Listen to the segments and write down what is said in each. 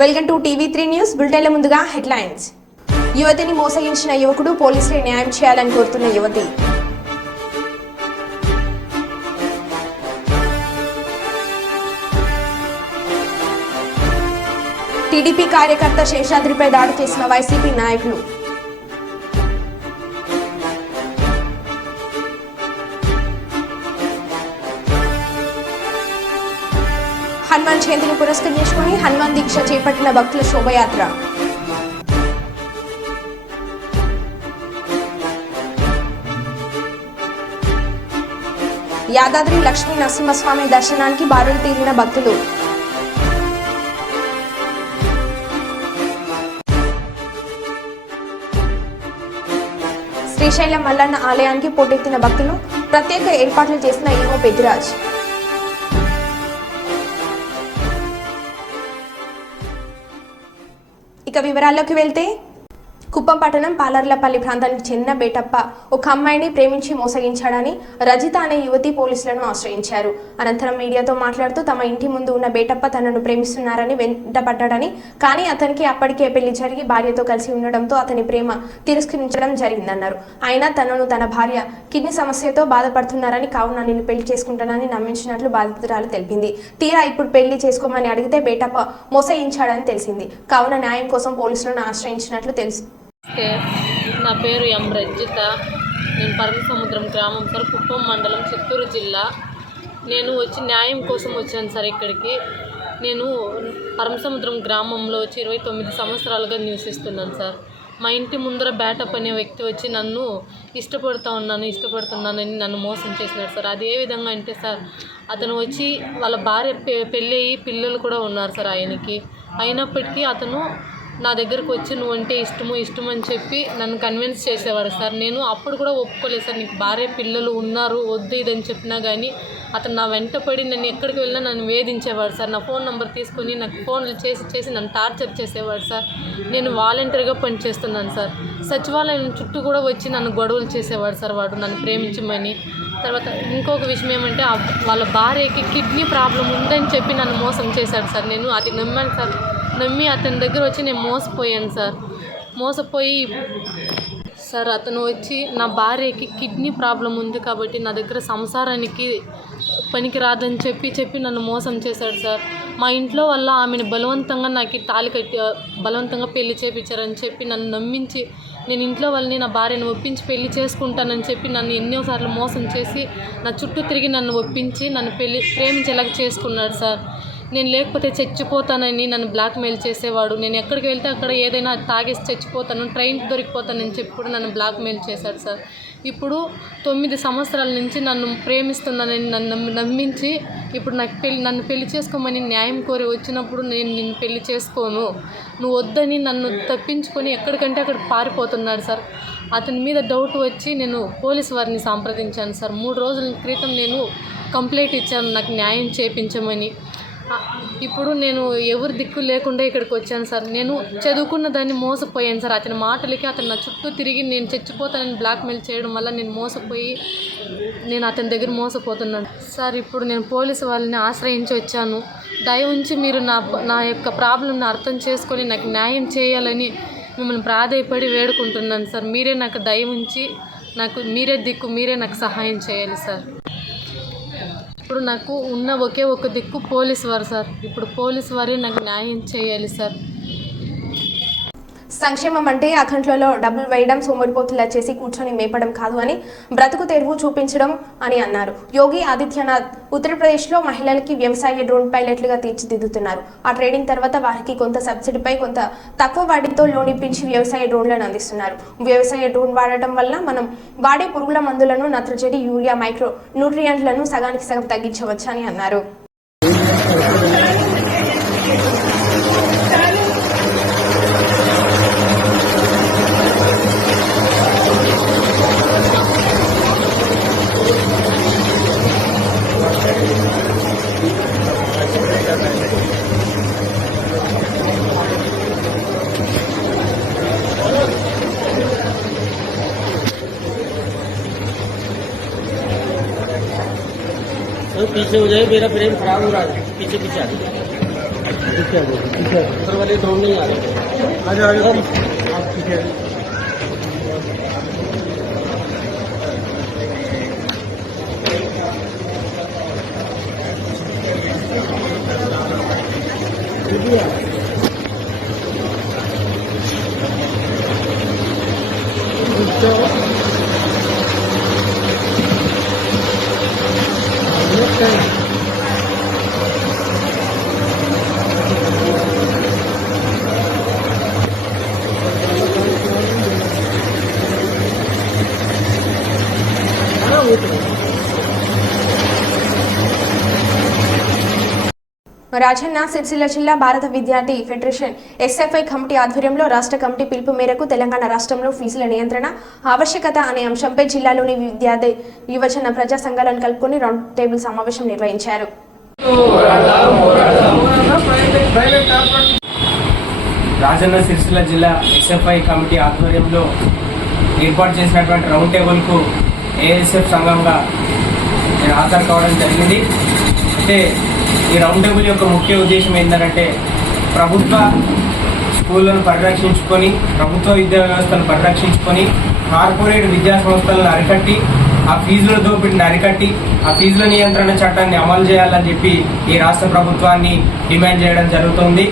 Welcome to టీవీ3 news బులెటిన్ల ముందుగా headlines. యువతిని మోసగించిన యువకుడు పోలీసులే న్యాయం చేయాలని కోరుతున్న యువతి. టీడీపీ కార్యకర్త శేషాద్రిపై దాడి చేసిన వైసీపీ నాయకులు. హనుమాన్ జయంతిని పురస్కరించుకుని హనుమాన్ దీక్ష చేపట్టిన భక్తుల శోభయాత్ర. యాదాద్రి లక్ష్మీ నరసింహస్వామి దర్శనానికి బారులు తీరిన భక్తులు. శ్రీశైలం మల్లన్న ఆలయానికి పోటెత్తిన భక్తులు. ప్రత్యేక ఏర్పాట్లు చేసిన ఈవో పెద్దిరాజ్. ఇక వివరాల్లోకి వెళ్తే, కుప్పం పట్టణం పాలర్లపల్లి ప్రాంతానికి చెందిన బేటప్ప ఒక అమ్మాయిని ప్రేమించి మోసగించాడని రజిత అనే యువతి పోలీసులను ఆశ్రయించారు. అనంతరం మీడియాతో మాట్లాడుతూ తమ ఇంటి ముందు ఉన్న బేటప్ప తనను ప్రేమిస్తున్నారని వెంటపడ్డాడని, కానీ అతనికి అప్పటికే పెళ్లి జరిగి భార్యతో కలిసి ఉండడంతో అతని ప్రేమ తిరస్కరించడం జరిగిందన్నారు. అయినా తనను తన భార్య కిడ్నీ సమస్యతో బాధపడుతున్నారని, కావున నిన్ను పెళ్లి చేసుకుంటానని నమ్మించినట్లు బాధితురాలు తెలిపింది. తీరా ఇప్పుడు పెళ్లి చేసుకోమని అడిగితే బేటప్ప మోసగించాడని తెలిసింది. కావున న్యాయం కోసం పోలీసులను ఆశ్రయించినట్లు తెలుసు. నా పేరు ఎం రజిత. నేను పరమసముద్రం గ్రామం సార్, కుప్పం మండలం, చిత్తూరు జిల్లా. నేను వచ్చి న్యాయం కోసం వచ్చాను సార్ ఇక్కడికి. నేను పరమసముద్రం గ్రామంలో వచ్చి 29 సంవత్సరాలుగా నివసిస్తున్నాను సార్. మా ఇంటి ముందర బేటప్ అనే వ్యక్తి వచ్చి నన్ను ఇష్టపడుతున్నానని నన్ను మోసం చేసినాడు సార్. అది ఏ విధంగా అంటే సార్, అతను వచ్చి వాళ్ళ భార్య పెళ్ళి అయ్యి పిల్లలు కూడా ఉన్నారు సార్ ఆయనకి. అయినప్పటికీ అతను నా దగ్గరకు వచ్చి నువ్వంటే ఇష్టం అని చెప్పి నన్ను కన్విన్స్ చేసేవాడు సార్. నేను అప్పుడు కూడా ఒప్పుకోలేదు సార్. నీకు భార్య పిల్లలు ఉన్నారు, వద్దు ఇదని చెప్పినా కానీ అతను నా వెంట పడి నన్ను ఎక్కడికి వెళ్ళినా నన్ను వేధించేవాడు సార్. నా ఫోన్ నెంబర్ తీసుకొని నాకు ఫోన్లు చేసి నన్ను టార్చర్ చేసేవాడు సార్. నేను వాలంటీర్గా పనిచేస్తున్నాను సార్. సచివాలయం చుట్టూ కూడా వచ్చి నన్ను గొడవలు చేసేవాడు సార్ వాడు, నన్ను ప్రేమించమని. తర్వాత ఇంకొక విషయం ఏమంటే, వాళ్ళ భార్యకి కిడ్నీ ప్రాబ్లం ఉందని చెప్పి నన్ను మోసం చేశాడు సార్. నేను అది నమ్మాను సార్. నమ్మి అతని దగ్గర వచ్చి నేను మోసపోయాను సార్. సార్ అతను వచ్చి నా భార్యకి కిడ్నీ ప్రాబ్లం ఉంది కాబట్టి నా దగ్గర సంసారానికి పనికి రాదని చెప్పి నన్ను మోసం చేశాడు సార్. మా ఇంట్లో వల్ల ఆమెను బలవంతంగా నాకు తాళి కట్టి బలవంతంగా పెళ్లి చేయించారని చెప్పి నన్ను నమ్మించి, నేను ఇంట్లో వాళ్ళని నా భార్యను ఒప్పించి పెళ్లి చేసుకుంటానని చెప్పి నన్ను ఎన్నోసార్లు మోసం చేసి నా చుట్టూ తిరిగి నన్ను ఒప్పించి నన్ను ప్రేమించేలాగా చేసుకున్నాడు సార్. నేను లేకపోతే చచ్చిపోతానని నన్ను బ్లాక్మెయిల్ చేసేవాడు. నేను ఎక్కడికి వెళ్తే అక్కడ ఏదైనా తాగేసి చచ్చిపోతాను, ట్రైన్ దొరికిపోతానని చెప్పి కూడా నన్ను బ్లాక్మెయిల్ చేశాడు సార్. ఇప్పుడు 9 సంవత్సరాల నుంచి నన్ను ప్రేమిస్తున్నానని నన్ను నమ్మించి ఇప్పుడు నన్ను పెళ్లి చేసుకోమని న్యాయం కోరి వచ్చినప్పుడు నేను నిన్ను పెళ్లి చేసుకోను, నువ్వు వద్దని నన్ను తప్పించుకొని ఎక్కడికంటే అక్కడ పారిపోతున్నాడు సార్. అతని మీద డౌట్ వచ్చి నేను పోలీసు వారిని సంప్రదించాను సార్. 3 రోజుల క్రితం నేను కంప్లైంట్ ఇచ్చాను నాకు న్యాయం చేయించమని. ఇప్పుడు నేను ఎవరు దిక్కు లేకుండా ఇక్కడికి వచ్చాను సార్. నేను చదువుకున్న దాన్ని మోసపోయాను సార్. అతని మాటలకి అతను నా చుట్టూ తిరిగి నేను చచ్చిపోతానని బ్లాక్మెయిల్ చేయడం వల్ల నేను మోసపోయి నేను అతని దగ్గర మోసపోతున్నాను సార్. ఇప్పుడు నేను పోలీసు వాళ్ళని ఆశ్రయించి వచ్చాను. దయ ఉంచి మీరు నా యొక్క ప్రాబ్లంని అర్థం చేసుకొని నాకు న్యాయం చేయాలని మిమ్మల్ని ప్రాధేయపడి వేడుకుంటున్నాను సార్. మీరే నాకు దయ ఉంచి మీరే దిక్కు, మీరే నాకు సహాయం చేయాలి సార్. ఇప్పుడు నాకు ఉన్న ఒకే ఒక దిక్కు పోలీసు వారు సార్. ఇప్పుడు పోలీసు వారే నాకు న్యాయం చేయాలి సార్. సంక్షేమం అంటే అకౌంట్లలో డబ్బులు వేయడం, సోమరిపోతులా చేసి కూర్చొని మేపడం కాదు అని బ్రతుకు తెరువు చూపించడం అని అన్నారు. యోగి ఆదిత్యనాథ్ ఉత్తరప్రదేశ్లో మహిళలకి వ్యవసాయ డ్రోన్ పైలట్లుగా తీర్చిదిద్దుతున్నారు. ఆ ట్రేడింగ్ తర్వాత వారికి కొంత సబ్సిడీపై కొంత తక్కువ వడ్డీతో లోన్ ఇప్పించి వ్యవసాయ డ్రోన్లను అందిస్తున్నారు. వ్యవసాయ డ్రోన్ వాడటం వల్ల మనం వాడే పురుగుల మందులను, నత్రజని, యూరియా, మైక్రో న్యూట్రియంట్లను సగానికి సగం తగ్గించవచ్చని అన్నారు. तो पीछे हो जाए, मेरा फ्रेम खराब हो रहा है, पीछे आ सर वाले ड्रोन नहीं आ रहे। आगे आगे सर आप पीछे రాజన్న సిరిసిల్ల జిల్లా భారత విద్యార్థి ఫెడరేషన్ ఎస్ఎఫ్ఐ కమిటీ ఆధ్వర్యంలో రాష్ట్ర కమిటీ పిలుపు మేరకు తెలంగాణ రాష్ట్రంలో ఫీజుల నియంత్రణ ఆవశ్యకత అనే అంశంపై జిల్లాలోని విద్యార్థి యువజన ప్రజా సంఘాలను కలుపుకొని రౌండ్ టేబుల్ సమావేశం నిర్వహించారు. రాజన్న సిరిసిల్ల జిల్లా ఎస్ఎఫ్ఐ కమిటీ ఆధ్వర్యంలో ఏర్పాటు చేసినటువంటి రౌండ్ టేబుల్కు ఏఎస్ఎఫ్ సంఘంగా నేను హాజరు కావడం జరిగింది. అంటే ఈ రౌండ్ టేబుల్ యొక్క ముఖ్య ఉద్దేశం ఏంటంటే ప్రభుత్వ స్కూళ్ళను పరిరక్షించుకొని, ప్రభుత్వ విద్యా వ్యవస్థను పరిరక్షించుకొని, కార్పొరేట్ విద్యా సంస్థలను అరికట్టి, ఆ ఫీజుల దోపిడిని అరికట్టి, ఆ ఫీజుల నియంత్రణ చట్టాన్ని అమలు చేయాలని చెప్పి ఈ రాష్ట్ర ప్రభుత్వాన్ని డిమాండ్ చేయడం జరుగుతుంది.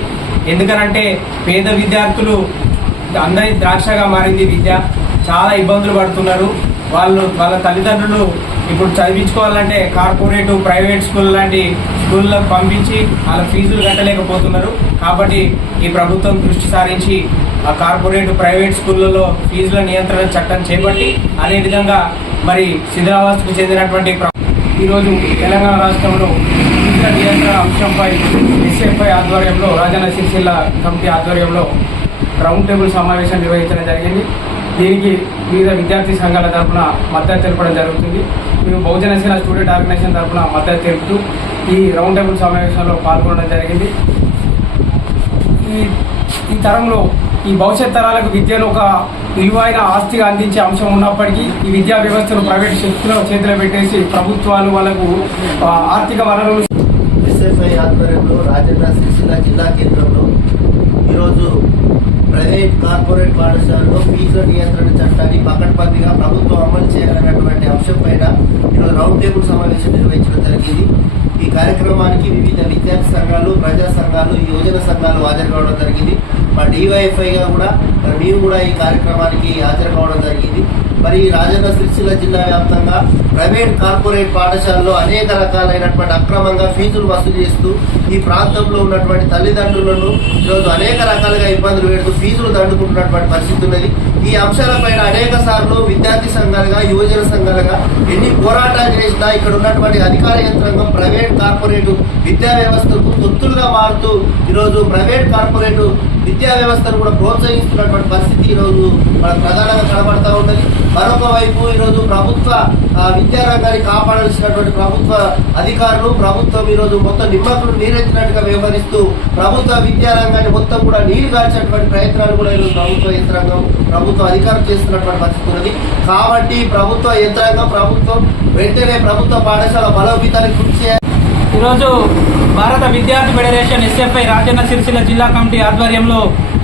ఎందుకనంటే పేద విద్యార్థులు అందరి ద్రాక్షగా మారింది విద్య, చాలా ఇబ్బందులు పడుతున్నారు. వాళ్ళ తల్లిదండ్రులు ఇప్పుడు చదివించుకోవాలంటే కార్పొరేట్ ప్రైవేట్ స్కూల్ లాంటి స్కూళ్ళకు పంపించి వాళ్ళ ఫీజులు కట్టలేకపోతున్నారు. కాబట్టి ఈ ప్రభుత్వం దృష్టి సారించి ఆ కార్పొరేట్ ప్రైవేట్ స్కూళ్ళలో ఫీజుల నియంత్రణ చట్టం చేపట్టి, అదేవిధంగా మరి శిథిలావస్థకు చెందినటువంటి ఈరోజు తెలంగాణ రాష్ట్రంలో ఫీజుల నియంత్రణ అంశంపై ఎస్ఎఫ్ఐ ఆధ్వర్యంలో రాజన్న సిరిసిల్ల కమిటీ ఆధ్వర్యంలో రౌండ్ టేబుల్ సమావేశం నిర్వహించడం జరిగింది. దీనికి వివిధ విద్యార్థి సంఘాల తరఫున మద్దతు తెలపడం జరుగుతుంది. మేము బహుజన సేన స్టూడెంట్ ఆర్గనైజేషన్ తరఫున మద్దతు తెలుపుతూ ఈ రౌండ్ టేబుల్ సమావేశంలో పాల్గొనడం జరిగింది. ఈ తరంలో ఈ భవిష్యత్ తరాలకు విద్యను ఒక విలువైన ఆస్తిగా అందించే అంశం ఉన్నప్పటికీ ఈ విద్యా వ్యవస్థను ప్రైవేట్ శక్తుల చేతిలో పెట్టేసి ప్రభుత్వాలు వాళ్ళకు ఆర్థిక వనరులు. ఎస్ఎఫ్ఐ ఆధ్వర్యంలో రాజన్న సిరిసిల్ల జిల్లా కేంద్రంలో ఈరోజు ప్రైవేట్ కార్పొరేట్ పాఠశాలలో ఫీజుల నియంత్రణ చట్టాన్ని పకడ్బందీగా ప్రభుత్వం అమలు చేయాలన్నటువంటి అంశం పైన ఈరోజు రౌండ్ టేబుల్ సమావేశం నిర్వహించడం జరిగింది. ఈ కార్యక్రమానికి వివిధ విద్యార్థి సంఘాలు, ప్రజా సంఘాలు, యువజన సంఘాలు హాజరు కావడం జరిగింది. మా డివైఎఫ్ఐగా కూడా మేము కూడా ఈ కార్యక్రమానికి హాజరు కావడం జరిగింది. మరి రాజన్న సిరిసిల్ల జిల్లా వ్యాప్తంగా ప్రైవేట్ కార్పొరేట్ పాఠశాలలో అనేక రకాలైనటువంటి అక్రమంగా ఫీజులు వసూలు చేస్తూ ఈ ప్రాంతంలో ఉన్నటువంటి తల్లిదండ్రులను ఈరోజు అనేక రకాలుగా ఇబ్బందులు పెడుతూ ఫీజులు దండుకుంటున్నటువంటి పరిస్థితి ఉన్నది. ఈ అంశాలపైన అనేక సార్లు విద్యార్థి సంఘాలుగా, యువజన సంఘాలుగా ఎన్ని పోరాటాలు చేసినా ఇక్కడ ఉన్నటువంటి అధికార యంత్రాంగం ప్రైవేట్ కార్పొరేట్ విద్యా వ్యవస్థకు తొత్తులుగా మారుతూ ఈరోజు ప్రైవేట్ కార్పొరేట్ విద్యా వ్యవస్థను కూడా ప్రోత్సహిస్తున్నటువంటి పరిస్థితి ఈరోజు మనకు ప్రధానంగా కనబడతా ఉన్నది. మరొక వైపు ఈరోజు ప్రభుత్వ విద్యారంగాన్ని కాపాడాల్సినటువంటి ప్రభుత్వ అధికారులు, ప్రభుత్వం ఈరోజు మొత్తం నిమ్మకులు నీరెత్తినట్టుగా వ్యవహరిస్తూ ప్రభుత్వ విద్యారంగాన్ని మొత్తం కూడా నీరు గార్చేటువంటి ప్రయత్నాలు కూడా ఈరోజు ప్రభుత్వ యంత్రాంగం, ప్రభుత్వ అధికారులు చేస్తున్నటువంటి పరిస్థితి ఉన్నది. కాబట్టి ప్రభుత్వ యంత్రాంగం, ప్రభుత్వం వెంటనే ప్రభుత్వ పాఠశాల బలోపేతానికి కృషి చేయాలి. ఈరోజు భారత విద్యార్థి ఫెడరేషన్ ఎస్ఎఫ్ఐ రాజన్న సిరిసిల్ల జిల్లా కమిటీ ఆధ్వర్యంలో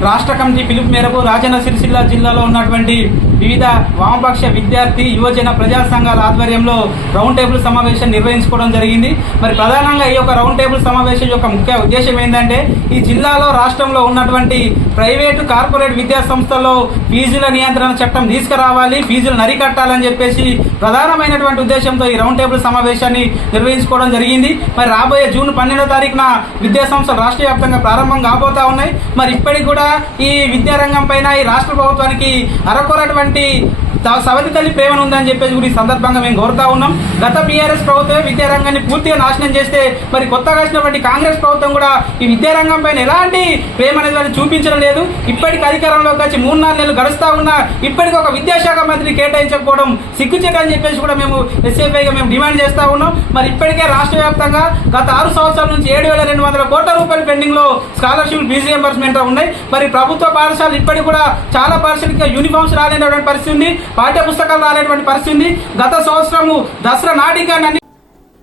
రాష్ట్ర కమిటీ పిలుపు మేరకు రాజన్న సిరిసిల్ల జిల్లాలో ఉన్నటువంటి వివిధ వామపక్ష విద్యార్థి, యువజన ప్రజా సంఘాల ఆధ్వర్యంలో రౌండ్ టేబుల్ సమావేశం నిర్వహించుకోవడం జరిగింది. మరి ప్రధానంగా ఈ యొక్క రౌండ్ టేబుల్ సమావేశం యొక్క ముఖ్య ఉద్దేశం ఏంటంటే ఈ జిల్లాలో, రాష్ట్రంలో ఉన్నటువంటి ప్రైవేటు కార్పొరేట్ విద్యా సంస్థల్లో ఫీజుల నియంత్రణ చట్టం తీసుకురావాలి, ఫీజులు నరికట్టాలని చెప్పేసి ప్రధానమైనటువంటి ఉద్దేశంతో ఈ రౌండ్ టేబుల్ సమావేశాన్ని నిర్వహించుకోవడం జరిగింది. మరి రాబోయే జూన్ 12వ తారీఖున విద్యా సంస్థలు రాష్ట్ర వ్యాప్తంగా ప్రారంభం కాబోతా ఉన్నాయి. మరి ఇప్పటికి కూడా ఈ విద్యారంగం పైన ఈ రాష్ట్ర ప్రభుత్వానికి అరకొరటువంటి సవతి తల్లి ప్రేమ ఉందని చెప్పేసి కూడా ఈ సందర్భంగా మేము కోరుతా ఉన్నాం. గత బీఆర్ఎస్ ప్రభుత్వమే విద్యారంగాన్ని పూర్తిగా నాశనం చేస్తే మరి కొత్తగా వచ్చినటువంటి కాంగ్రెస్ ప్రభుత్వం కూడా ఈ విద్యారంగం పైన ఎలాంటి ప్రేమ అనేది వాళ్ళు చూపించడం లేదు. ఇప్పటికి అధికారంలోకి వచ్చి 3-4 నెలలు గడుస్తా ఉన్నా ఇప్పటికి ఒక విద్యాశాఖ మంత్రిని కేటాయించకపోవడం సిగ్గుచేటని చెప్పేసి కూడా మేము ఎస్ఎఫ్ఐగా మేము డిమాండ్ చేస్తూ ఉన్నాం. మరి ఇప్పటికే రాష్ట్ర వ్యాప్తంగా గత 6 సంవత్సరాల నుంచి 7,200 కోట్ల రూపాయల పెండింగ్ లో స్కాలర్షిప్, ఫీజు రియంబర్స్మెంట్ ఉన్నాయి. మరి ప్రభుత్వ పాఠశాలలు ఇప్పటికి కూడా చాలా పాఠశాలకి యూనిఫామ్స్ రాలేనటువంటి పరిస్థితి ఉంది, పాఠ్య పుస్తకాలు రాలేటువంటి పరిస్థితి ఉంది. గత సంవత్సరము దసరా నాటిగా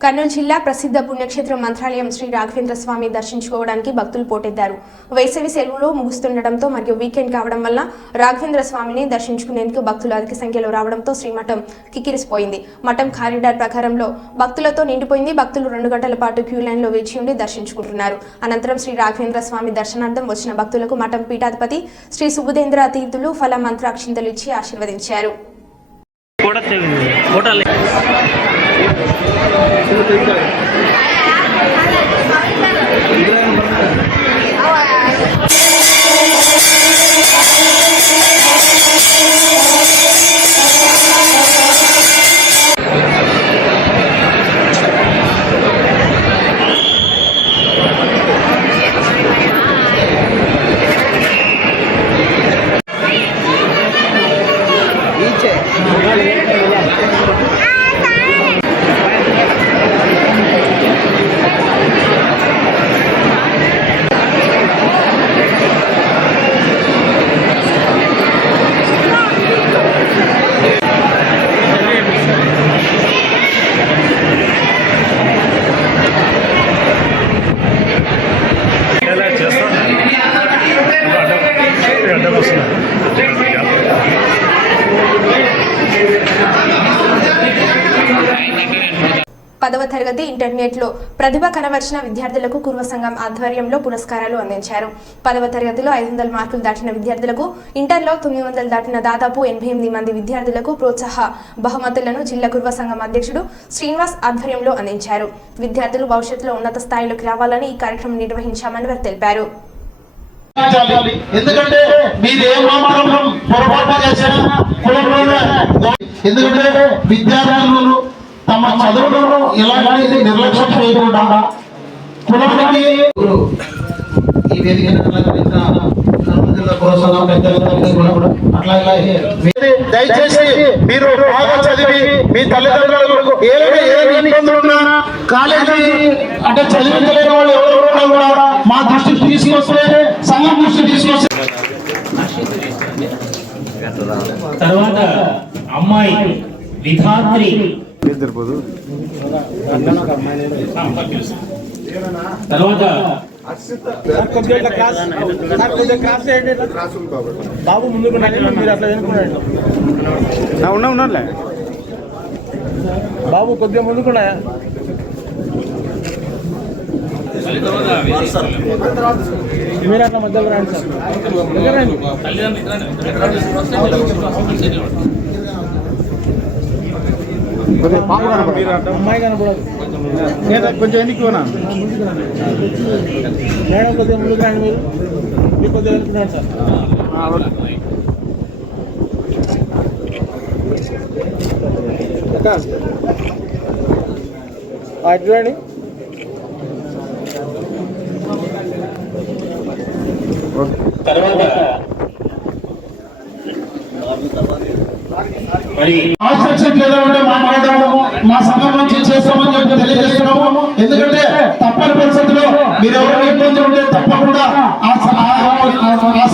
కర్నూలు జిల్లా ప్రసిద్ధ పుణ్యక్షేత్రం మంత్రాలయం శ్రీ రాఘవేంద్ర స్వామి దర్శించుకోవడానికి భక్తులు పోటెత్తారు. వేసవి సెలవులు ముగుస్తుండటంతో మరియు వీకెండ్ కావడం వల్ల రాఘవేంద్ర స్వామిని దర్శించుకునేందుకు భక్తులు అధిక సంఖ్యలో రావడంతో శ్రీమఠం కిక్కిరిసిపోయింది. మఠం కారిడార్ ప్రకారంలో భక్తులతో నిండిపోయింది. భక్తులు 2 గంటల పాటు క్యూ లైన్ లో వేచి ఉండి దర్శించుకుంటున్నారు. అనంతరం శ్రీ రాఘవేంద్ర స్వామి దర్శనార్థం వచ్చిన భక్తులకు మఠం పీఠాధిపతి శ్రీ సుబుధేంద్ర తీర్థులు ఫల మంత్రాక్షింతలు ఇచ్చి ఆశీర్వదించారు. పదవ తరగతి ఇంటర్మీడియట్లో ప్రతిభ కనబర్చిన విద్యార్థులకు కుర్వ సంఘం ఆధ్వర్యంలో పురస్కారాలు అందించారు. 10వ తరగతిలో 500 మార్కులు దాటిన విద్యార్థులకు, ఇంటర్లో 900 దాటిన దాదాపు 88 మంది విద్యార్థులకు ప్రోత్సాహ బహుమతులను జిల్లా కుర్వ సంఘం అధ్యక్షుడు శ్రీనివాస్ ఆధ్వర్యంలో అందించారు. విద్యార్థులు భవిష్యత్తులో ఉన్నత స్థాయిలోకి రావాలని ఈ కార్యక్రమం నిర్వహించామని వారు తెలిపారు. ఎందుకంటే మీరు ఏమాత్రం పొరపాటు చేసినా ఎందుకంటే విద్యార్థులు తమ చదువులను ఎలాంటి నిర్లక్ష్యం చేయకుండా కులానికి ఈ వేదిక దయచేసి మీరు బాగా చదివి మీ తల్లిదండ్రులకు ఏదైనా ఇబ్బందులు ఉన్నా కాలేజీ అంటే చదివించలేని వాళ్ళు ఎవరు కూడా మా దృష్టికి తీసుకొస్తే సంఘం దృష్టికి తీసుకొస్తే తర్వాత అమ్మాయి విధాత్రి తర్వాత బాబు ముందుకు మీరు అట్లా వెనుకున్నాడు. ఉన్నాలే బాబు కొద్దిగా ముందుకున్నాయా. మీరు అట్లా మధ్యలో రండి సార్. అమ్మాయి కనపడదు. కొంచెం ఎన్నికి మేడం కొద్దిగా ముందుకు రండి. మీరు కొద్దిగా వెళ్తున్నాడు సార్. అటు చూడండి. మా సంఘం నుంచి చేస్తామని చెప్పి తెలియజేస్తున్నాము. ఎందుకంటే తప్పని పరిస్థితుల్లో మీరు ఎవరు ఇబ్బంది ఉంటే తప్పకుండా ఆ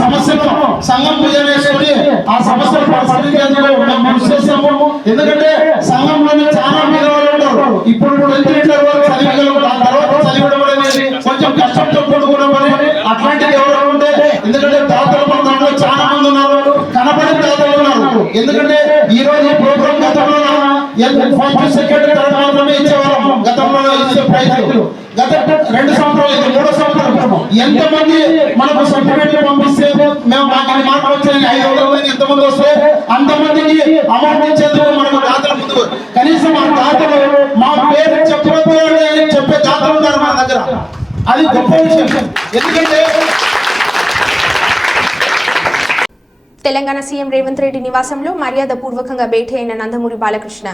సమస్యను సంఘం చేసుకుని ఆ సమస్యను పరిష్కరించేందుకు. ఎందుకంటే సంఘంలోనే చాలా మేధావులు ఉంటారు. ఇప్పుడు చదివగలరు, దాని తర్వాత చదివడం అనేది కొంచెం కష్టంతో కూడుకున్న పని. అట్లాంటిది ఎవరు ఉంటే ఎందుకంటే దాతలు మన దాంట్లో చాలా మంది ఉన్నారు, కనపడే దాతలు ఉన్నారు. ఎందుకంటే ఈ రోజు ప్రోగ్రామ్ గతంలో సెకండ్ మాత్రమే ఇచ్చేవాళ్ళం. గతంలో ఇచ్చే ప్రైజులు గత 2 సంవత్సరాలు ఇది 3వ సంవత్సరం. ఎంతమంది మనకు సర్టిఫికెట్లు పంపిస్తే మేము మాకు మార్కులు వచ్చాయి 500 మంది ఎంతమంది వస్తే అంతమందికి అమౌంట్ ఇచ్చేందుకు మనకు దాతలు ముందు కనీసం ఆ దాతలు మా పేరు చెప్పే దాతలు ఉన్నారు మన దగ్గర. అది గొప్ప విషయం. ఎందుకంటే తెలంగాణ సీఎం రేవంత్ రెడ్డి నివాసంలో మర్యాదపూర్వకంగా భేటీ అయిన నందమూరి బాలకృష్ణ.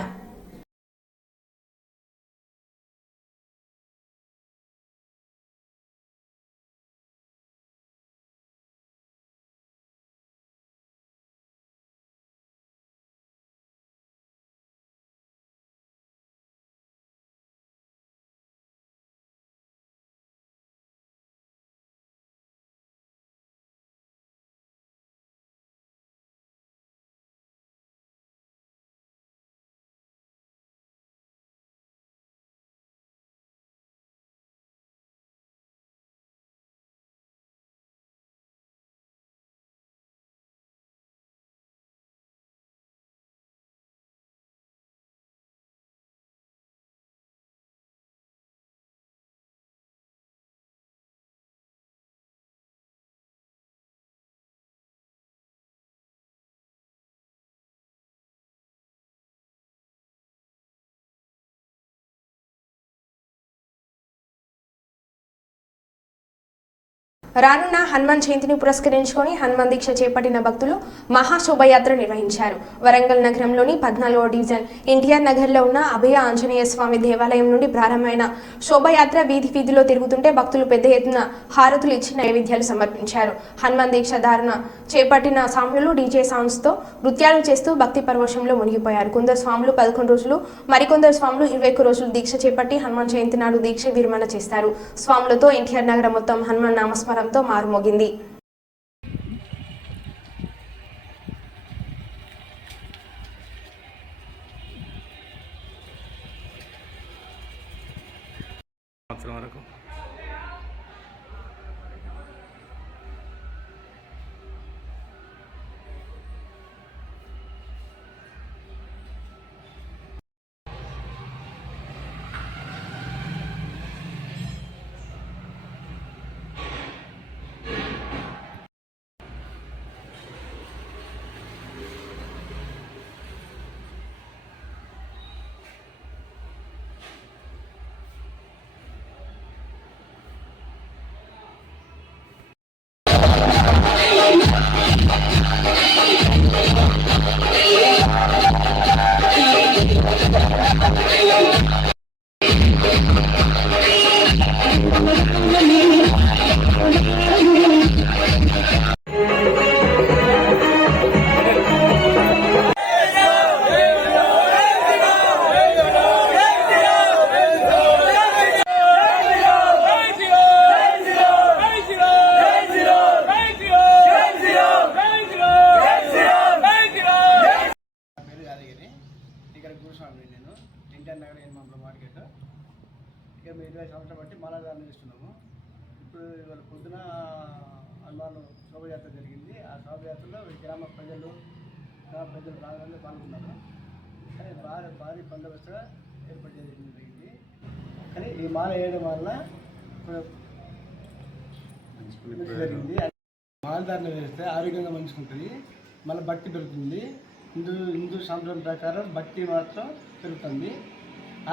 రానున్న హనుమాన్ జయంతిని పురస్కరించుకొని హనుమాన్ దీక్ష చేపట్టిన భక్తులు మహాశోభయాత్ర నిర్వహించారు. వరంగల్ నగరంలోని 14వ డివిజన్ ఎన్టీఆర్ నగర్లో ఉన్న అభయ ఆంజనేయ స్వామి దేవాలయం నుండి ప్రారంభమైన శోభయాత్ర వీధి వీధిలో తిరుగుతుంటే భక్తులు పెద్ద ఎత్తున హారతులు ఇచ్చి నైవేద్యాలు సమర్పించారు. హనుమాన్ దీక్ష ధారణ చేపట్టిన స్వాములు డీజే సౌండ్స్ తో నృత్యాలు చేస్తూ భక్తి పరవశంలో మునిగిపోయారు. కొందరు స్వాములు 11 రోజులు, మరికొందరు స్వాములు 21 రోజులు దీక్ష చేపట్టి హనుమాన్ జయంతి నాడు దీక్ష విరమణ చేస్తారు. స్వాములతో ఎన్టీఆర్ నగరం మొత్తం హనుమాన్ నామస్మరణతో మారుమోగింది. ఎన్టీఆర్ నగర్ ఎన్మాంలో మార్కెట్ ఇక మేము 20 సంవత్సరాలు బట్టి మాలాధారణ చేస్తున్నాము. ఇప్పుడు ఇవాళ పొద్దున హనుమాన్ శోభయాత్ర జరిగింది. ఆ శోభయాత్రలో గ్రామ ప్రజలు బాగా పాల్గొన్నారు. కానీ భారీ బందోబస్తుగా ఏర్పాటు జరిగింది. కానీ ఈ మాల వేయడం వల్ల జరిగింది. మాలధారణ వేస్తే ఆరోగ్యంగా మంచుకుంటుంది, మళ్ళీ భక్తి పెరుగుతుంది. హిందూ సాంప్రదాయం ప్రకారం భక్తి మాత్రం పెరుగుతుంది.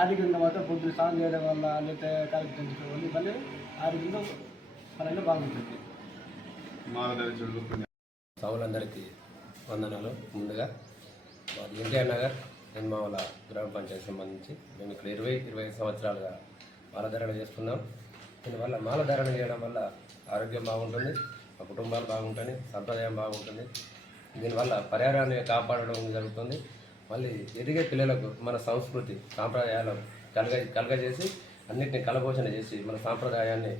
ఆరోగ్యంగా మాత్రం పొద్దున స్నానం చేయడం వల్ల లేకపోతే కాలికి పెంచుకోవడం వల్ల ఇవన్నీ ఆరోగ్యంగా మనలో బాగుంటుంది. సౌలందరికీ వందనాలు. ముందుగా ఎన్టీఆర్ నగర్ ఎన్మావల గ్రామ పంచాయతీ సంబంధించి మేము ఇక్కడ 20-25 సంవత్సరాలుగా మాలధారణ చేస్తున్నాం. దీనివల్ల మాలధారణ చేయడం వల్ల ఆరోగ్యం బాగుంటుంది, మా కుటుంబాలు బాగుంటుంది, సంప్రదాయం బాగుంటుంది. దీనివల్ల పర్యావరణాన్ని కాపాడడం జరుగుతుంది. మళ్ళీ ఎదిగే పిల్లలకు మన సంస్కృతి సాంప్రదాయాలు కలగజేసి అన్నింటినీ కలబోషణ చేసి మన సాంప్రదాయాన్ని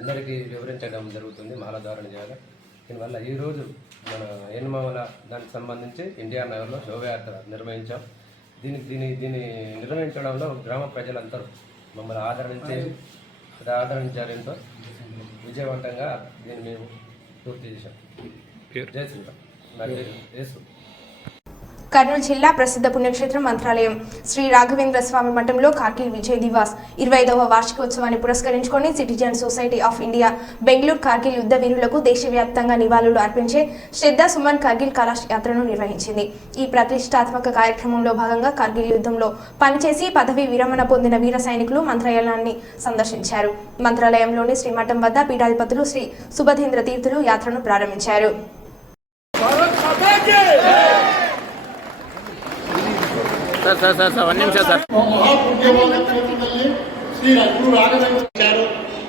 అందరికీ వివరించడం జరుగుతుంది. మాలధారణ చేయాలి. దీనివల్ల ఈరోజు మన ఎన్మావల దానికి సంబంధించి ఎన్టీఆర్ నగర్లో శోభయాత్ర నిర్వహించాం. దీన్ని నిర్వహించడంలో గ్రామ ప్రజలందరూ మమ్మల్ని ఆదరించారు. ఎంతో విజయవంతంగా దీన్ని మేము పూర్తి చేశాం. జై శ్రీరామ్. కర్నూలు జిల్లా ప్రసిద్ధ పుణ్యక్షేత్రం మంత్రాలయం శ్రీ రాఘవేంద్ర స్వామి మఠంలో కార్గిల్ విజయ్ దివాస్ 25వ వార్షికోత్సవాన్ని పురస్కరించుకొని citizen society of India Bengaluru Kargil యుద్ధ వీరులకు దేశవ్యాప్తంగా నివాళులు అర్పించే శ్రద్ధా సుమన్ కార్గిల్ కైలాష్ యాత్రను నిర్వహించింది. ఈ ప్రతిష్టాత్మక కార్యక్రమంలో భాగంగా కార్గిల్ యుద్ధంలో పనిచేసి పదవి విరమణ పొందిన వీర సైనికులు మంత్రాలయాన్ని సందర్శించారు. మంత్రాలయంలోని శ్రీమఠం వద్ద పీఠాధిపతులు శ్రీ సుభధేంద్ర తీర్థులు యాత్రను ప్రారంభించారు.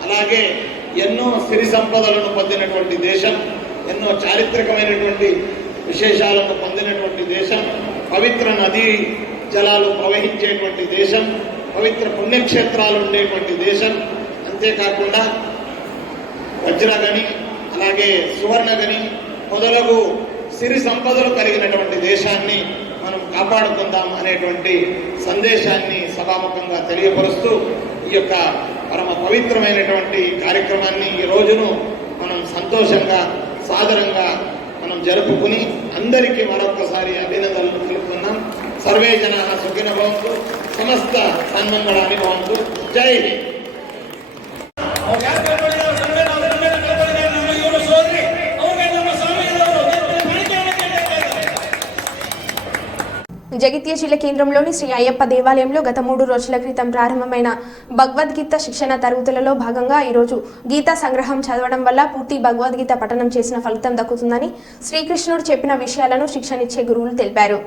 అలాగే ఎన్నో సిరి సంపదలను పొందినటువంటి దేశం, ఎన్నో చారిత్రకమైనటువంటి విశేషాలను పొందినటువంటి దేశం, పవిత్ర నదీ జలాలు ప్రవహించేటువంటి దేశం, పవిత్ర పుణ్యక్షేత్రాలు ఉండేటువంటి దేశం. అంతేకాకుండా వజ్రగని, అలాగే సువర్ణగని మొదలగు సిరి సంపదలు కలిగినటువంటి దేశాన్ని మనం కాపాడుకుందాం అనేటువంటి సందేశాన్ని సభాముఖంగా తెలియపరుస్తూ ఈ యొక్క పరమ పవిత్రమైనటువంటి కార్యక్రమాన్ని ఈ రోజును మనం సంతోషంగా సాదరంగా మనం జరుపుకుని అందరికీ మరొకసారి అభినందనలు తెలుపుతున్నాం. సర్వే జనాః సుఖినో భవంతు, సమస్త సన్మంగళాని భవంతు. జై హింద్. జగిత్యాల జిల్లా కేంద్రంలోని శ్రీ అయ్యప్ప దేవాలయంలో గత 3 రోజుల క్రితం ప్రారంభమైన భగవద్గీత శిక్షణ తరగతులలో భాగంగా ఈరోజు గీతా సంగ్రహం చదవడం వల్ల పూర్తి భగవద్గీత పఠనం చేసిన ఫలితం దక్కుతుందని శ్రీకృష్ణుడు చెప్పిన విషయాలను శిక్షణిచ్చే గురువులు తెలిపారు.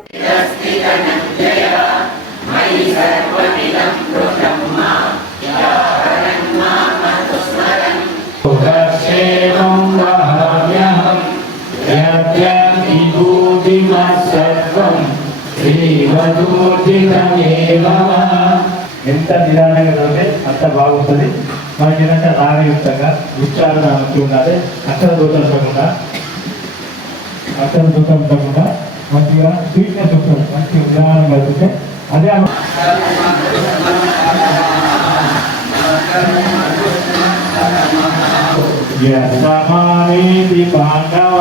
ఎంత నిదానంగా చదివితే అంత బాగుంటుంది. మనకి ఏంటంటే రాగయుక్తంగా ఉచ్చారణ మంచి ఉండాలి. అక్షర దూరం ఉండకుండా మంచిగా స్వీట్నెస్ ఉంటుంది. మంచి నిదానంగా చదివితే అదే యస్సమానేతి పాండవ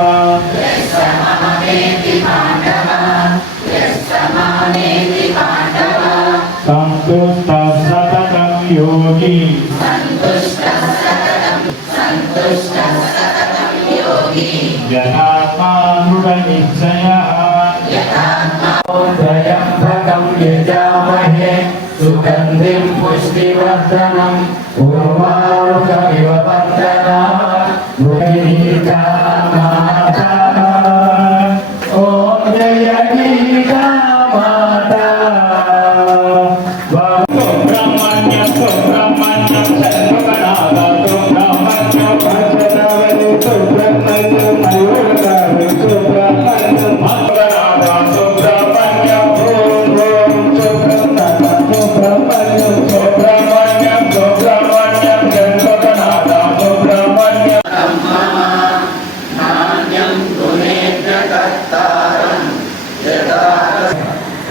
సంతుష్ట సతతం యోగి యథాత్మానుడ నిశ్చయః త్రయంబకం యజామహే సుగంధిం పుష్టివర్ధనం ఉర్వారుకమివ వందనాత్ గీతా మాతా. ఓం జయ గీతా మాతా. సుబ్రహ్మణ్యం సుబ్రహ్మణ్యం సర్వగణాధారం సుబ్రహ్మణ్యం భజనవరి సుబ్రహ్మణ్యం మయూరకారి సుబ్రహ్మణ్యం భగవనాథ సుబ్రహ్మణ్యం ఓం ఓం సుబ్రహ్మణ్యం సుబ్రహ్మణ్యం సుబ్రహ్మణ్యం సుబ్రహ్మణ్యం సర్వగణాధారం సుబ్రహ్మణ్యం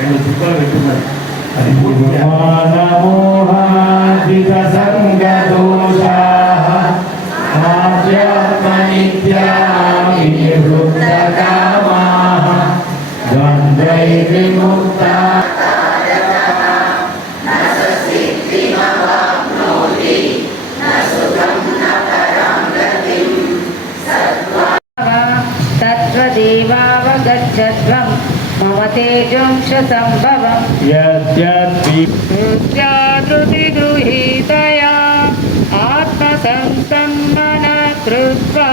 రెండు చుక్కలు పెట్టున్నారు. మానమోహాజిత సంగదోషాః ఆధ్యాత్మనిత్యావివృద్ధకామాః ద్వంద్వైర్విముక్తాః తత్వదేవావగచ్చత్వం మమ తేజంశ సంభవం ృతి గృహీతయా ఆత్మసంసమ్మన కృత్వా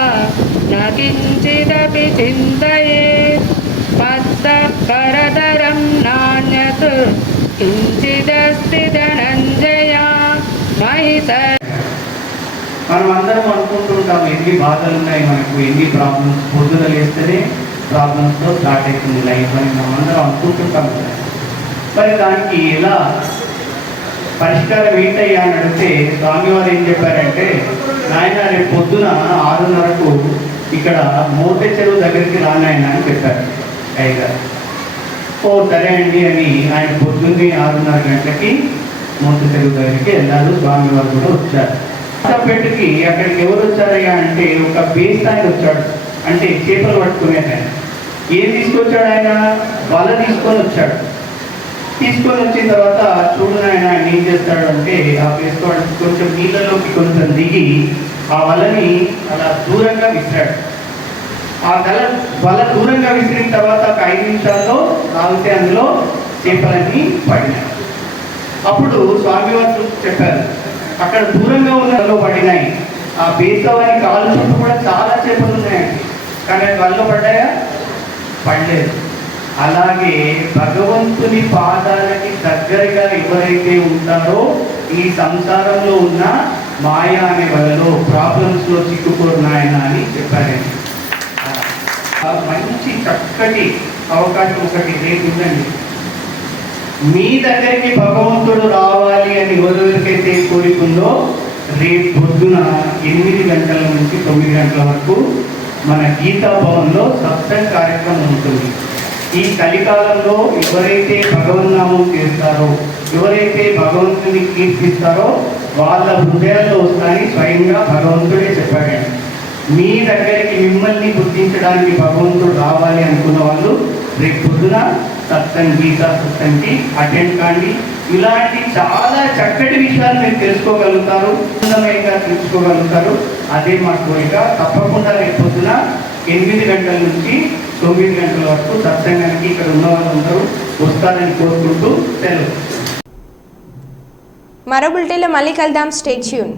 న కించిదపి చింతయేత్ మత్తః పరతరం నాన్యత్ కించిదస్తి ధనంజయ మయి మనం అందరం అనుకుంటుంటాం ఎన్ని బాధలు ఉన్నాయి, మనకు ఎన్ని ప్రాబ్లమ్స్. పొద్దున లేస్తేనే ప్రాబ్లమ్స్తో స్టార్ట్ అవుతుంది లైఫ్ అని మనం అందరం అనుకుంటుంటాం కదా. మరి దానికి ఎలా పరిష్కారం ఏంటయ్యా అని అడిగితే స్వామివారు ఏం చెప్పారంటే, నాయన రేపు పొద్దున 6:30కు ఇక్కడ మోతే చెరువు దగ్గరికి రానాయన అని చెప్పారు అయ్యగారు. ఓ సరే అండి అని ఆయన పొద్దున్నే 6:30 గంటలకి మోతే చెరువు దగ్గరికి వెళ్ళారు. స్వామివారు కూడా వచ్చారు. పెట్టికి అక్కడికి ఎవరు వచ్చారయ్యా అంటే ఒక బేస్ ఆయన వచ్చాడు, అంటే చేపలు పట్టుకునే ఆయన. ఏం తీసుకొచ్చాడు ఆయన? వల తీసుకొని వచ్చాడు. తీసుకొని వచ్చిన తర్వాత చూడు ఆయన ఏం చేస్తాడు అంటే ఆ వేసుకోవడం కొంచెం నీళ్ళలోకి కొంచెం దిగి ఆ వలని అలా దూరంగా విసిరాడు. ఆ వల దూరంగా విసిరిన తర్వాత ఒక 5 నిమిషాల్లో ఆగితే అందులో చేపలన్నీ పడినాయి. అప్పుడు స్వామివారు చెప్పారు, అక్కడ దూరంగా ఉన్న పడినాయి. ఆ బేసవాని కాలు చుట్టూ కూడా చాలా చేపలు ఉన్నాయండి, కానీ అవి వల్ల పడ్డాయా? పడలేదు. అలాగే భగవంతుని పాదాలకి దగ్గరగా ఎవరైతే ఉంటారో ఈ సంసారంలో ఉన్న మాయా అనే వలలో ప్రాబ్లమ్స్లో చిక్కుకోరు నాయన అని చెప్పారండి. మంచి చక్కటి అవకాశం ఒకటి లేకుందండి. మీ దగ్గరికి భగవంతుడు రావాలి అని ఎవరెవరికైతే కోరికుందో రేపు పొద్దున 8 గంటల నుంచి 9 గంటల వరకు మన గీతా భవన్లో సత్సంగ కార్యక్రమం ఉంటుంది. ఈ కలికాలంలో ఎవరైతే భగవన్నామం చేస్తారో, ఎవరైతే భగవంతుని కీర్తిస్తారో వాళ్ళ హృదయాల్లో వస్తాయని స్వయంగా భగవంతుడే చెప్పాడండి. మీ దగ్గరికి మిమ్మల్ని గుర్తించడానికి భగవంతుడు రావాలి అనుకున్న వాళ్ళు రేపు పొద్దున సత్సంగ్ గీతా సత్సంగ్కి అటెండ్ కాండి. ఇలాంటి చాలా చక్కటి విషయాలు మీరు తెలుసుకోగలుగుతారు, ఆనందమయంగా తెలుసుకోగలుగుతారు. అదే మా కోరిక. తప్పకుండా రేపు పొద్దున 8 గంటల నుంచి 9 గంటల వరకు సత్సంగానికి ఇక్కడ ఉన్న వాళ్ళందరూ వస్తారని కోరుకుంటూ సెలవు. మరో బులెటిన్లో మళ్ళీ కలుద్దాం. Stay tune.